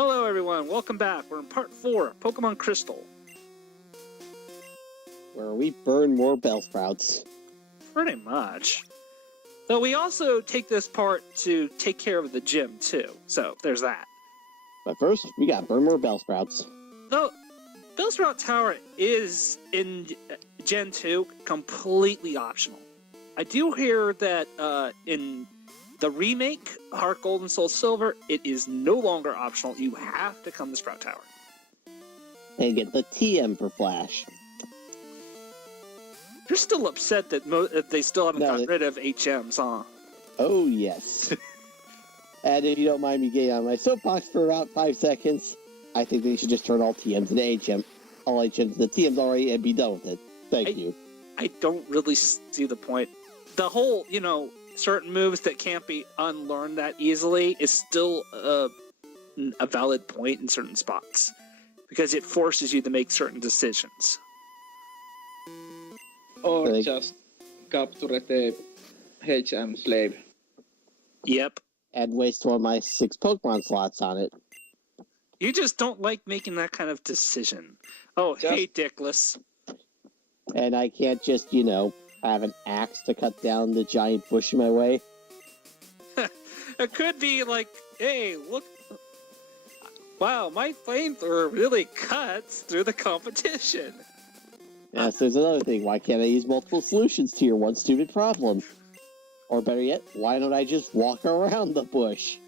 Hello everyone, welcome back. We're in part 4, Pokemon Crystal. Where we burn more Bellsprouts. Pretty much. Though we also take this part to take care of the gym too, so there's that. But first, we gotta burn more Bellsprouts. Though, Bellsprout Tower is, in Gen 2, completely optional. I do hear that in the remake, Heart Gold and Soul Silver, it is no longer optional. You have to come to Sprout Tower. And get the TM for Flash. You're still upset that they still haven't gotten rid of HMs, huh? Oh, yes. And if you don't mind me getting on my soapbox for about 5 seconds, I think they should just turn all TMs into HM. All HMs into TMs already and be done with it. Thank you. I don't really see the point. The whole, certain moves that can't be unlearned that easily is still a valid point in certain spots. Because it forces you to make certain decisions. Or just capture the HM slave. Yep. And waste one of my 6 Pokemon slots on it. You just don't like making that kind of decision. Oh, hey, Dickless. And I can't just, have an axe to cut down the giant bush in my way. It could be like, hey, look. Wow, my flamethrower really cuts through the competition. Yes, there's another thing. Why can't I use multiple solutions to your one stupid problem? Or better yet, why don't I just walk around the bush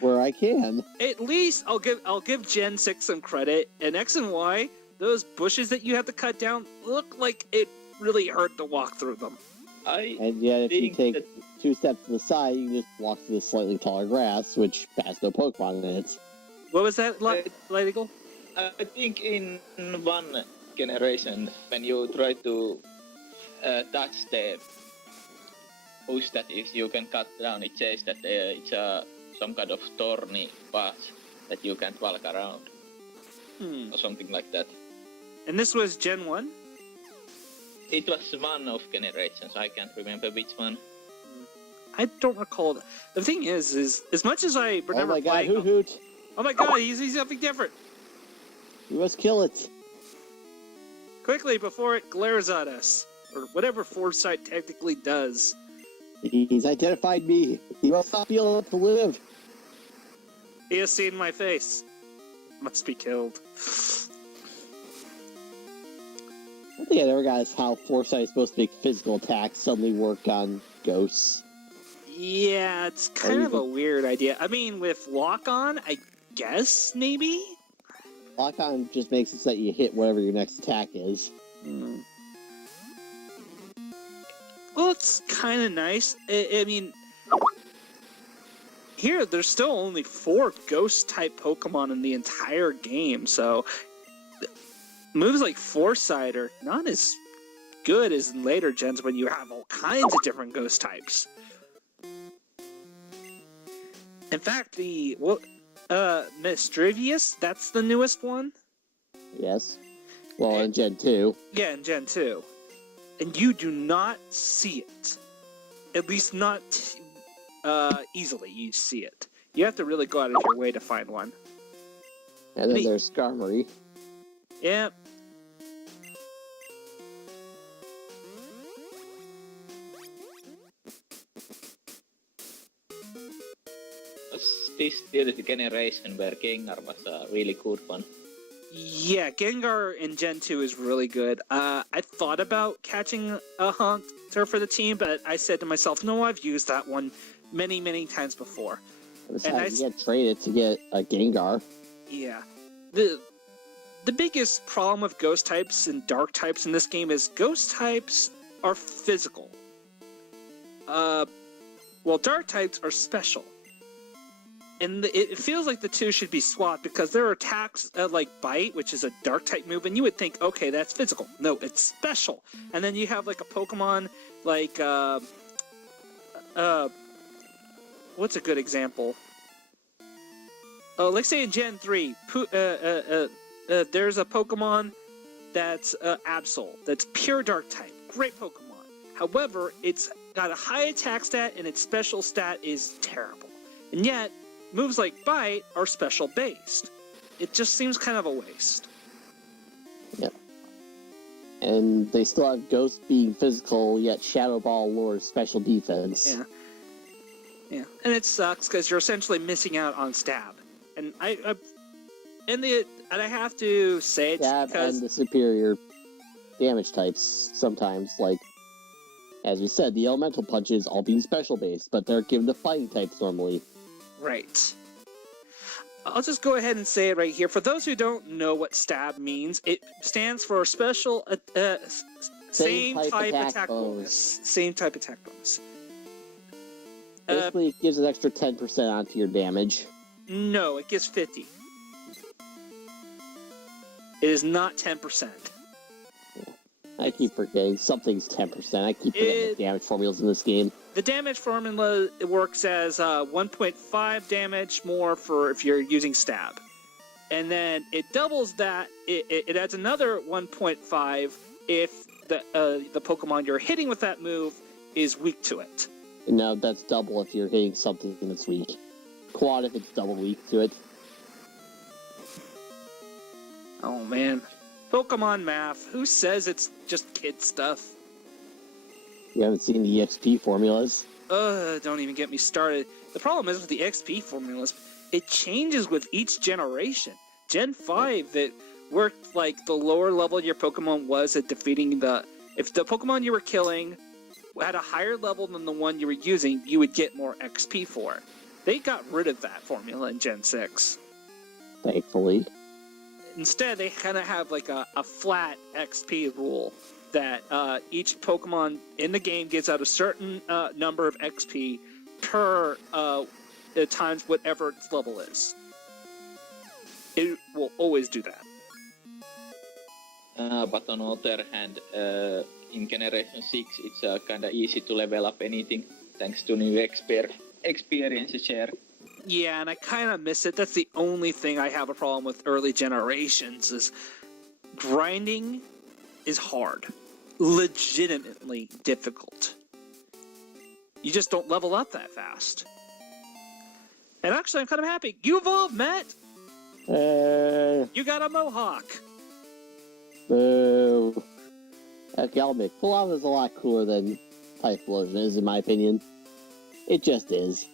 where I can? At least I'll give Gen 6 some credit. In X and Y, those bushes that you have to cut down look like it really hurt to walk through them. And yet, if you take 2 steps to the side, you can just walk through the slightly taller grass, which has no Pokemon in it. What was that, lighteagle? I think in one generation, when you try to touch the bush that is you can cut down, it says that it's some kind of thorny path that you can't walk around. Or something like that. And this was Gen 1? It was one of generations, I can't remember which one. I don't recall. The thing is as much as I remember oh my god, playing... Hoot! Oh my god, he's something different! We must kill it! Quickly, before it glares at us. Or whatever Foresight technically does. He's identified me! He must not be able to live! He has seen my face. Must be killed. I don't think I ever got how Foresight is supposed to make physical attacks suddenly work on ghosts. Yeah, it's kind of a weird idea. I mean, with Lock-On, I guess, maybe? Lock-On just makes it so that you hit whatever your next attack is. Well, it's kind of nice. I mean, here, there's still only 4 Ghost-type Pokemon in the entire game, so moves like Foresight are not as good as in later gens when you have all kinds of different Ghost types. In fact, the Mischievous, that's the newest one? Yes. Well, in Gen 2. Yeah, in Gen 2. And you do not see it. At least not easily you see it. You have to really go out of your way to find one. And then there's Skarmory. Yep. Was this still the generation where Gengar was a really good one? Yeah, Gengar in Gen 2 is really good. I thought about catching a Haunter for the team, but I said to myself, no, I've used that one many, many times before. Besides, you get traded to get a Gengar. Yeah. The biggest problem with Ghost types and Dark types in this game is Ghost types are physical. While Dark types are special. And it feels like the two should be swapped because there are attacks like Bite, which is a Dark type move, and you would think, okay, that's physical. No, it's special. And then you have like a Pokemon like what's a good example? Let's say in Gen 3, there's a Pokemon that's Absol, that's pure Dark type. Great Pokemon. However, it's got a high attack stat and its special stat is terrible. And yet, moves like Bite are special based. It just seems kind of a waste. Yep. And they still have Ghost being physical, yet Shadow Ball lures special defense. Yeah. Yeah, and it sucks because you're essentially missing out on Stab. And I have to say it's Stab because and the superior damage types sometimes, like, as we said, the elemental punches all being special based, but they're given to fighting types normally. right. I'll just go ahead and say it right here. For those who don't know what Stab means, it stands for special same type attack bonus. Same type attack bonus. Basically, it gives an extra 10% onto your damage. No, it gives 50. It is not 10%. I keep forgetting. Something's 10%. I keep forgetting the damage formulas in this game. The damage formula works as 1.5 damage more for if you're using Stab. And then it doubles that. It adds another 1.5 if the Pokemon you're hitting with that move is weak to it. No, that's double if you're hitting something that's weak. Quad if it's double weak to it. Oh man. Pokemon math. Who says it's just kid stuff? You haven't seen the EXP formulas. Don't even get me started. The problem is with the XP formulas, it changes with each generation. Gen 5, it worked like the lower level your Pokemon was at defeating if the Pokemon you were killing had a higher level than the one you were using, you would get more XP for it. They got rid of that formula in Gen 6. Thankfully. Instead, they kind of have like a flat XP rule that each Pokemon in the game gets out a certain number of XP per times whatever its level is. It will always do that. But on the other hand, in Generation 6, it's kind of easy to level up anything thanks to new experience share. Yeah, and I kind of miss it. That's the only thing I have a problem with early generations is grinding is hard. Legitimately difficult. You just don't level up that fast. And actually, I'm kind of happy. You evolved, Matt! You got a mohawk! Boo. Okay, I'll admit, Full On is a lot cooler than Typhlosion is, in my opinion. It just is.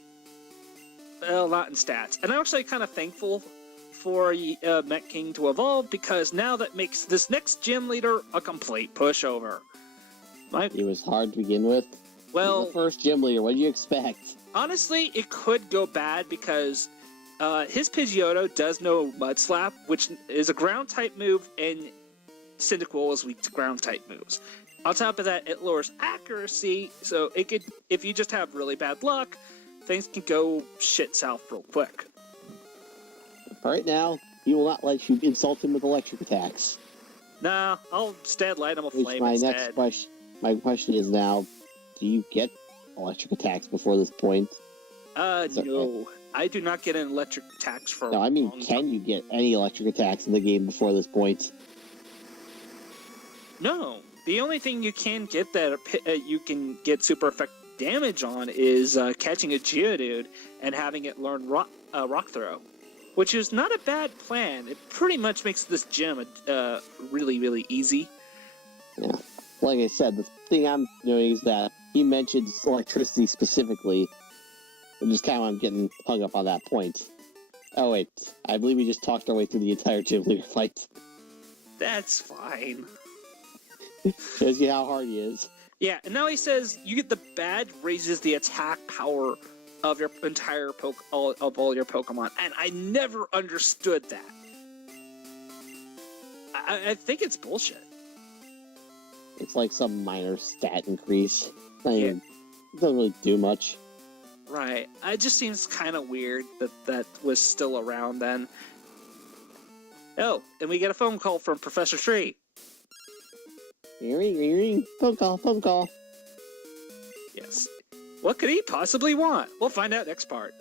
Well, not in stats. And I'm actually kind of thankful for mettking to evolve, because now that makes this next gym leader a complete pushover. It was hard to begin with. Well, the first gym leader, what did you expect? Honestly, it could go bad because his Pidgeotto does know Mud Slap, which is a ground-type move, and Cyndaquil is weak to ground-type moves. On top of that, it lowers accuracy, so it could, if you just have really bad luck, things can go shit south real quick. Right now, he will not let you insult him with electric attacks. Nah, I'll instead light him a flame my instead. next question, my question is now, do you get electric attacks before this point? No. I do not get an electric attacks for No, I mean, can time. you get any electric attacks in the game before this point? No. The only thing you can get that you can get super effective damage on is catching a Geodude and having it learn Rock Throw, which is not a bad plan. It pretty much makes this gym really, really easy. Yeah. Like I said, the thing I'm doing is that he mentioned electricity specifically, and just kind of I'm getting hung up on that point. Oh wait, I believe we just talked our way through the entire gym leader fight. That's fine. Shows you how hard he is. Yeah, and now he says you get the badge raises the attack power of your entire of all your Pokemon, and I never understood that. I think it's bullshit. It's like some minor stat increase. It doesn't really do much. Right. It just seems kind of weird that that was still around then. Oh, and we get a phone call from Professor Tree. Ring, ring, ring. Phone call, phone call. Yes. What could he possibly want? We'll find out next part.